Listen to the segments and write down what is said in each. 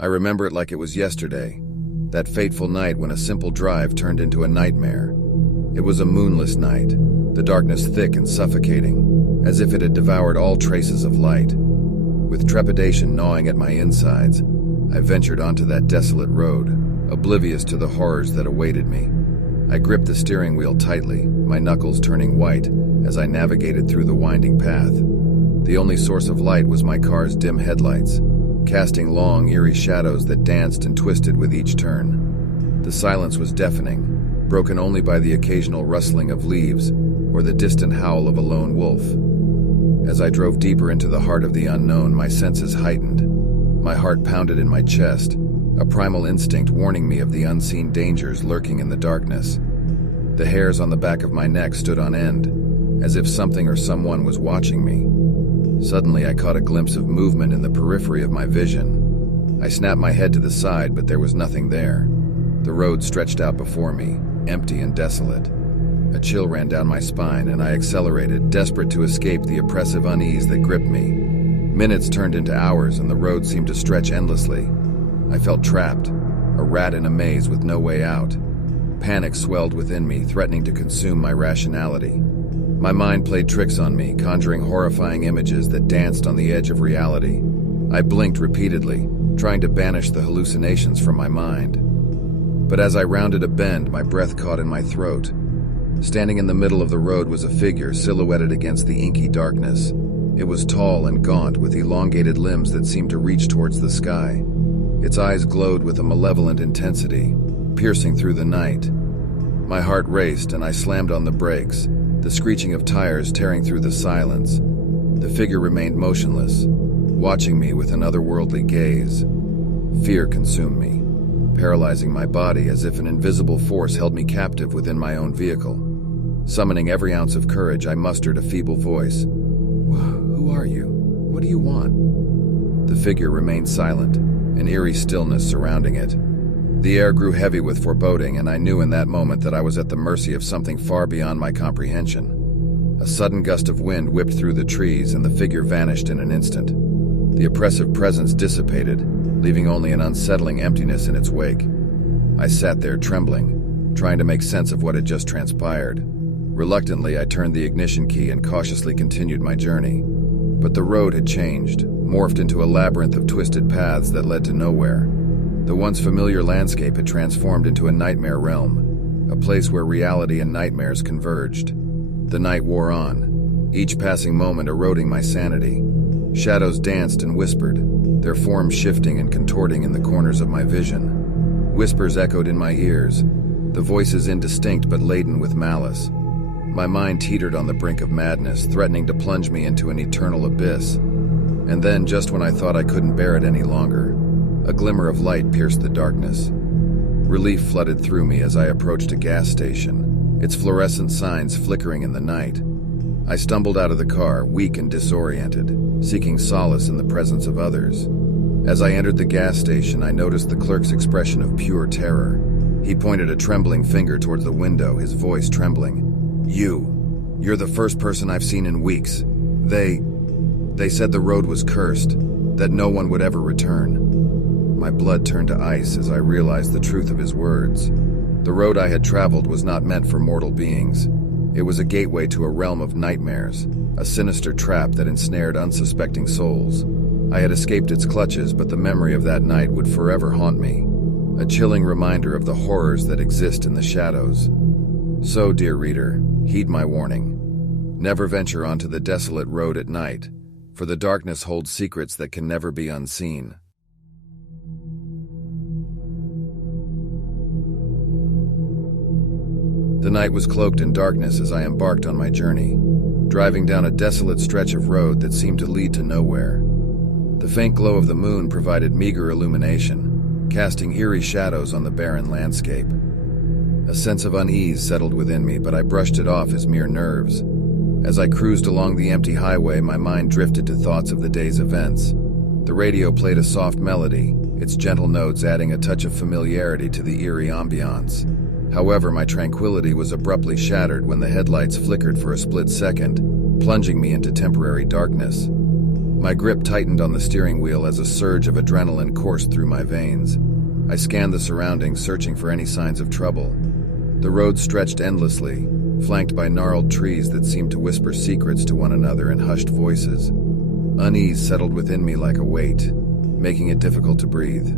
I remember it like it was yesterday, that fateful night when a simple drive turned into a nightmare. It was a moonless night, the darkness thick and suffocating, as if it had devoured all traces of light. With trepidation gnawing at my insides, I ventured onto that desolate road, oblivious to the horrors that awaited me. I gripped the steering wheel tightly, my knuckles turning white as I navigated through the winding path. The only source of light was my car's dim headlights, casting long, eerie shadows that danced and twisted with each turn. The silence was deafening, broken only by the occasional rustling of leaves or the distant howl of a lone wolf. As I drove deeper into the heart of the unknown, my senses heightened. My heart pounded in my chest, a primal instinct warning me of the unseen dangers lurking in the darkness. The hairs on the back of my neck stood on end, as if something or someone was watching me. Suddenly, I caught a glimpse of movement in the periphery of my vision. I snapped my head to the side, but there was nothing there. The road stretched out before me, empty and desolate. A chill ran down my spine, and I accelerated, desperate to escape the oppressive unease that gripped me. Minutes turned into hours, and the road seemed to stretch endlessly. I felt trapped, a rat in a maze with no way out. Panic swelled within me, threatening to consume my rationality. My mind played tricks on me, conjuring horrifying images that danced on the edge of reality. I blinked repeatedly, trying to banish the hallucinations from my mind. But as I rounded a bend, my breath caught in my throat. Standing in the middle of the road was a figure silhouetted against the inky darkness. It was tall and gaunt, with elongated limbs that seemed to reach towards the sky. Its eyes glowed with a malevolent intensity, piercing through the night. My heart raced, and I slammed on the brakes, the screeching of tires tearing through the silence. The figure remained motionless, watching me with an otherworldly gaze. Fear consumed me, paralyzing my body as if an invisible force held me captive within my own vehicle. Summoning every ounce of courage, I mustered a feeble voice. "Who are you? What do you want?" The figure remained silent, an eerie stillness surrounding it. The air grew heavy with foreboding, and I knew in that moment that I was at the mercy of something far beyond my comprehension. A sudden gust of wind whipped through the trees, and the figure vanished in an instant. The oppressive presence dissipated, leaving only an unsettling emptiness in its wake. I sat there trembling, trying to make sense of what had just transpired. Reluctantly, I turned the ignition key and cautiously continued my journey. But the road had changed, morphed into a labyrinth of twisted paths that led to nowhere. The once familiar landscape had transformed into a nightmare realm, a place where reality and nightmares converged. The night wore on, each passing moment eroding my sanity. Shadows danced and whispered, their forms shifting and contorting in the corners of my vision. Whispers echoed in my ears, the voices indistinct but laden with malice. My mind teetered on the brink of madness, threatening to plunge me into an eternal abyss. And then, just when I thought I couldn't bear it any longer, a glimmer of light pierced the darkness. Relief flooded through me as I approached a gas station, its fluorescent signs flickering in the night. I stumbled out of the car, weak and disoriented, seeking solace in the presence of others. As I entered the gas station, I noticed the clerk's expression of pure terror. He pointed a trembling finger towards the window, his voice trembling. You're the first person I've seen in weeks. They said the road was cursed, that no one would ever return." My blood turned to ice as I realized the truth of his words. The road I had traveled was not meant for mortal beings. It was a gateway to a realm of nightmares, a sinister trap that ensnared unsuspecting souls. I had escaped its clutches, but the memory of that night would forever haunt me, a chilling reminder of the horrors that exist in the shadows. So, dear reader, heed my warning. Never venture onto the desolate road at night, for the darkness holds secrets that can never be unseen. The night was cloaked in darkness as I embarked on my journey, driving down a desolate stretch of road that seemed to lead to nowhere. The faint glow of the moon provided meager illumination, casting eerie shadows on the barren landscape. A sense of unease settled within me, but I brushed it off as mere nerves. As I cruised along the empty highway, my mind drifted to thoughts of the day's events. The radio played a soft melody, its gentle notes adding a touch of familiarity to the eerie ambiance. However, my tranquility was abruptly shattered when the headlights flickered for a split second, plunging me into temporary darkness. My grip tightened on the steering wheel as a surge of adrenaline coursed through my veins. I scanned the surroundings, searching for any signs of trouble. The road stretched endlessly, flanked by gnarled trees that seemed to whisper secrets to one another in hushed voices. Unease settled within me like a weight, making it difficult to breathe.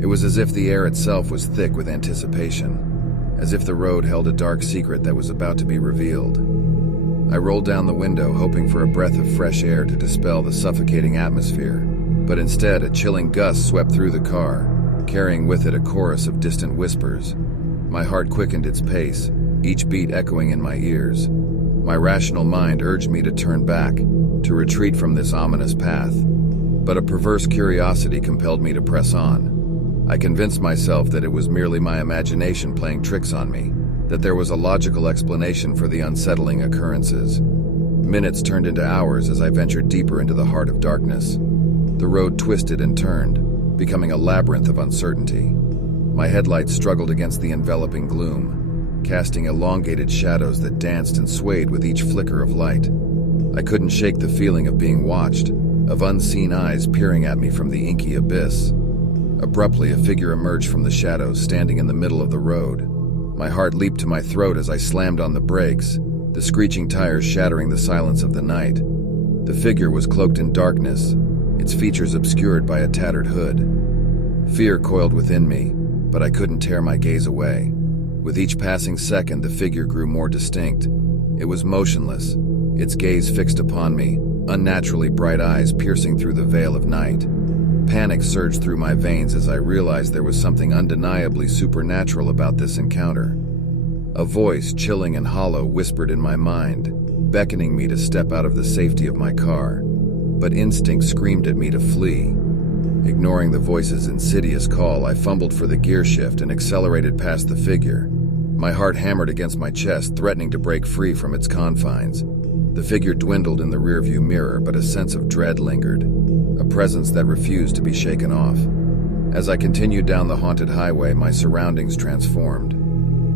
It was as if the air itself was thick with anticipation, as if the road held a dark secret that was about to be revealed. I rolled down the window, hoping for a breath of fresh air to dispel the suffocating atmosphere, but instead a chilling gust swept through the car, carrying with it a chorus of distant whispers. My heart quickened its pace, each beat echoing in my ears. My rational mind urged me to turn back, to retreat from this ominous path, but a perverse curiosity compelled me to press on. I convinced myself that it was merely my imagination playing tricks on me, that there was a logical explanation for the unsettling occurrences. Minutes turned into hours as I ventured deeper into the heart of darkness. The road twisted and turned, becoming a labyrinth of uncertainty. My headlights struggled against the enveloping gloom, casting elongated shadows that danced and swayed with each flicker of light. I couldn't shake the feeling of being watched, of unseen eyes peering at me from the inky abyss. Abruptly, a figure emerged from the shadows, standing in the middle of the road. My heart leaped to my throat as I slammed on the brakes, the screeching tires shattering the silence of the night. The figure was cloaked in darkness, its features obscured by a tattered hood. Fear coiled within me, but I couldn't tear my gaze away. With each passing second, the figure grew more distinct. It was motionless, its gaze fixed upon me, unnaturally bright eyes piercing through the veil of night. Panic surged through my veins as I realized there was something undeniably supernatural about this encounter. A voice, chilling and hollow, whispered in my mind, beckoning me to step out of the safety of my car. But instinct screamed at me to flee. Ignoring the voice's insidious call, I fumbled for the gear shift and accelerated past the figure. My heart hammered against my chest, threatening to break free from its confines. The figure dwindled in the rearview mirror, but a sense of dread lingered, a presence that refused to be shaken off. As I continued down the haunted highway, my surroundings transformed.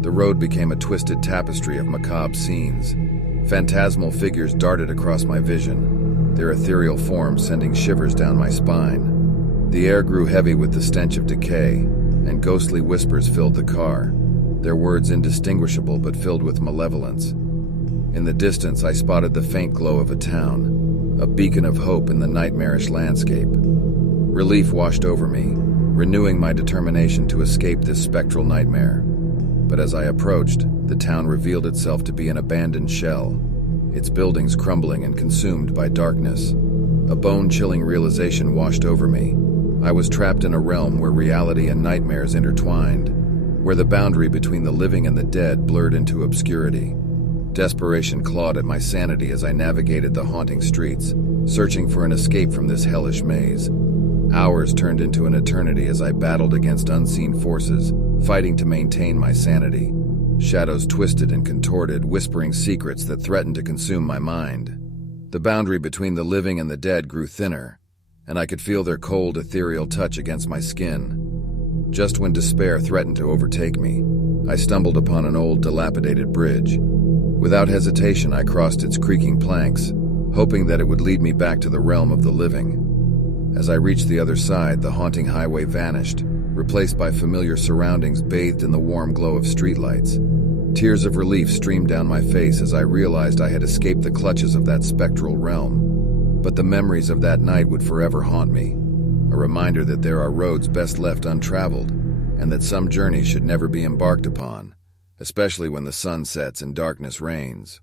The road became a twisted tapestry of macabre scenes. Phantasmal figures darted across my vision, their ethereal forms sending shivers down my spine. The air grew heavy with the stench of decay, and ghostly whispers filled the car, their words indistinguishable but filled with malevolence. In the distance, I spotted the faint glow of a town, a beacon of hope in the nightmarish landscape. Relief washed over me, renewing my determination to escape this spectral nightmare. But as I approached, the town revealed itself to be an abandoned shell, its buildings crumbling and consumed by darkness. A bone-chilling realization washed over me. I was trapped in a realm where reality and nightmares intertwined, where the boundary between the living and the dead blurred into obscurity. Desperation clawed at my sanity as I navigated the haunting streets, searching for an escape from this hellish maze. Hours turned into an eternity as I battled against unseen forces, fighting to maintain my sanity. Shadows twisted and contorted, whispering secrets that threatened to consume my mind. The boundary between the living and the dead grew thinner, and I could feel their cold, ethereal touch against my skin. Just when despair threatened to overtake me, I stumbled upon an old, dilapidated bridge. Without hesitation, I crossed its creaking planks, hoping that it would lead me back to the realm of the living. As I reached the other side, the haunting highway vanished, replaced by familiar surroundings bathed in the warm glow of streetlights. Tears of relief streamed down my face as I realized I had escaped the clutches of that spectral realm. But the memories of that night would forever haunt me, a reminder that there are roads best left untraveled, and that some journeys should never be embarked upon, especially when the sun sets and darkness reigns.